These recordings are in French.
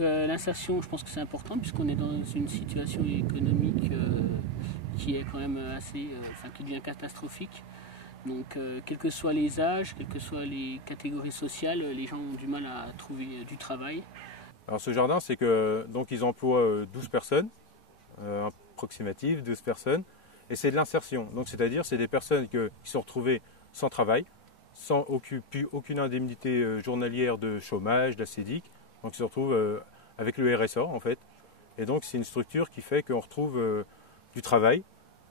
L'insertion, je pense que c'est important puisqu'on est dans une situation économique qui est quand même qui devient catastrophique. Donc quels que soient les âges, quelles que soient les catégories sociales, les gens ont du mal à trouver du travail. Alors ce jardin, c'est que donc ils emploient 12 personnes, approximatives 12 personnes, et c'est de l'insertion. Donc c'est-à-dire c'est des personnes qui sont retrouvées sans travail, sans aucune indemnité journalière de chômage, d'ACEDIC. Donc ils se retrouvent avec le RSA en fait. Et donc c'est une structure qui fait qu'on retrouve du travail.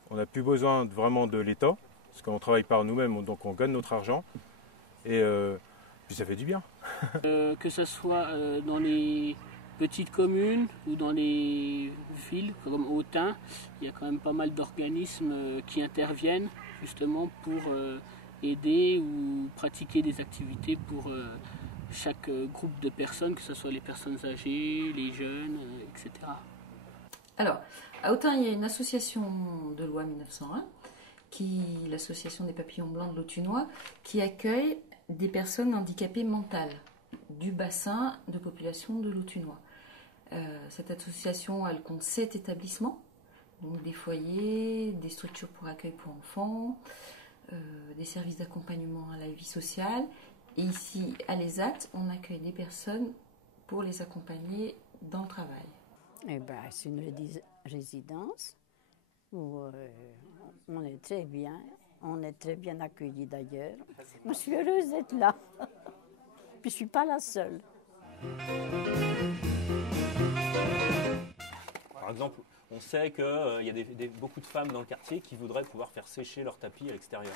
On n'a plus besoin vraiment de l'État, parce qu'on travaille par nous-mêmes, donc on gagne notre argent. Et puis ça fait du bien. Que ce soit dans les petites communes ou dans les villes comme Autun, il y a quand même pas mal d'organismes qui interviennent justement pour aider ou pratiquer des activités pour chaque groupe de personnes, que ce soit les personnes âgées, les jeunes, etc. Alors, à Autun, il y a une association de loi 1901, l'association des papillons blancs de l'Autunois, qui accueille des personnes handicapées mentales du bassin de population de l'Autunois. Cette association, elle compte 7 établissements, donc des foyers, des structures pour accueil pour enfants, des services d'accompagnement à la vie sociale. Et ici, à l'ESAT, on accueille des personnes pour les accompagner dans le travail. Eh ben, c'est une résidence où on est très bien. On est très bien accueillis d'ailleurs. Moi, je suis heureuse d'être là. Puis je ne suis pas la seule. Par exemple, on sait qu'il y a beaucoup de femmes dans le quartier qui voudraient pouvoir faire sécher leur tapis à l'extérieur.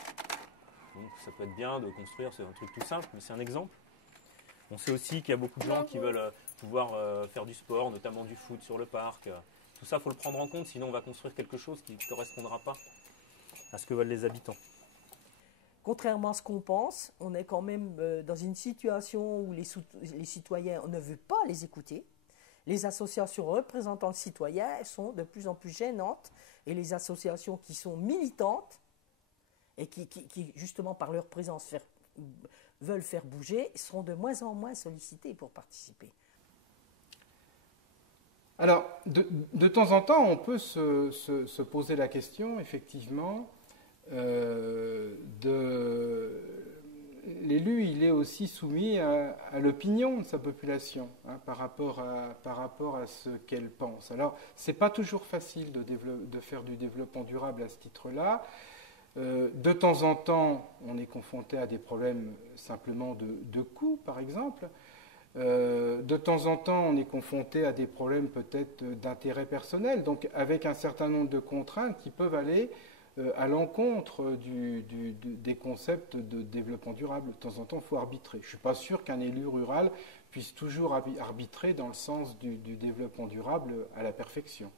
Donc ça peut être bien de construire, c'est un truc tout simple, mais c'est un exemple. On sait aussi qu'il y a beaucoup de gens qui veulent pouvoir faire du sport, notamment du foot sur le parc. Tout ça, il faut le prendre en compte, sinon on va construire quelque chose qui ne correspondra pas à ce que veulent les habitants. Contrairement à ce qu'on pense, on est quand même dans une situation où les citoyens, on ne veut pas les écouter. Les associations représentant le citoyen sont de plus en plus gênantes et les associations qui sont militantes et qui justement par leur présence veulent faire bouger seront de moins en moins sollicitées pour participer. Alors, de temps en temps, on peut se poser la question, effectivement, l'élu, il est aussi soumis à l'opinion de sa population par rapport à ce qu'elle pense. Alors, ce n'est pas toujours facile de faire du développement durable à ce titre-là. De temps en temps, on est confronté à des problèmes simplement de coûts, par exemple. De temps en temps, on est confronté à des problèmes peut-être d'intérêt personnel, donc avec un certain nombre de contraintes qui peuvent aller à l'encontre des concepts de développement durable. De temps en temps, il faut arbitrer. Je ne suis pas sûr qu'un élu rural puisse toujours arbitrer dans le sens du développement durable à la perfection.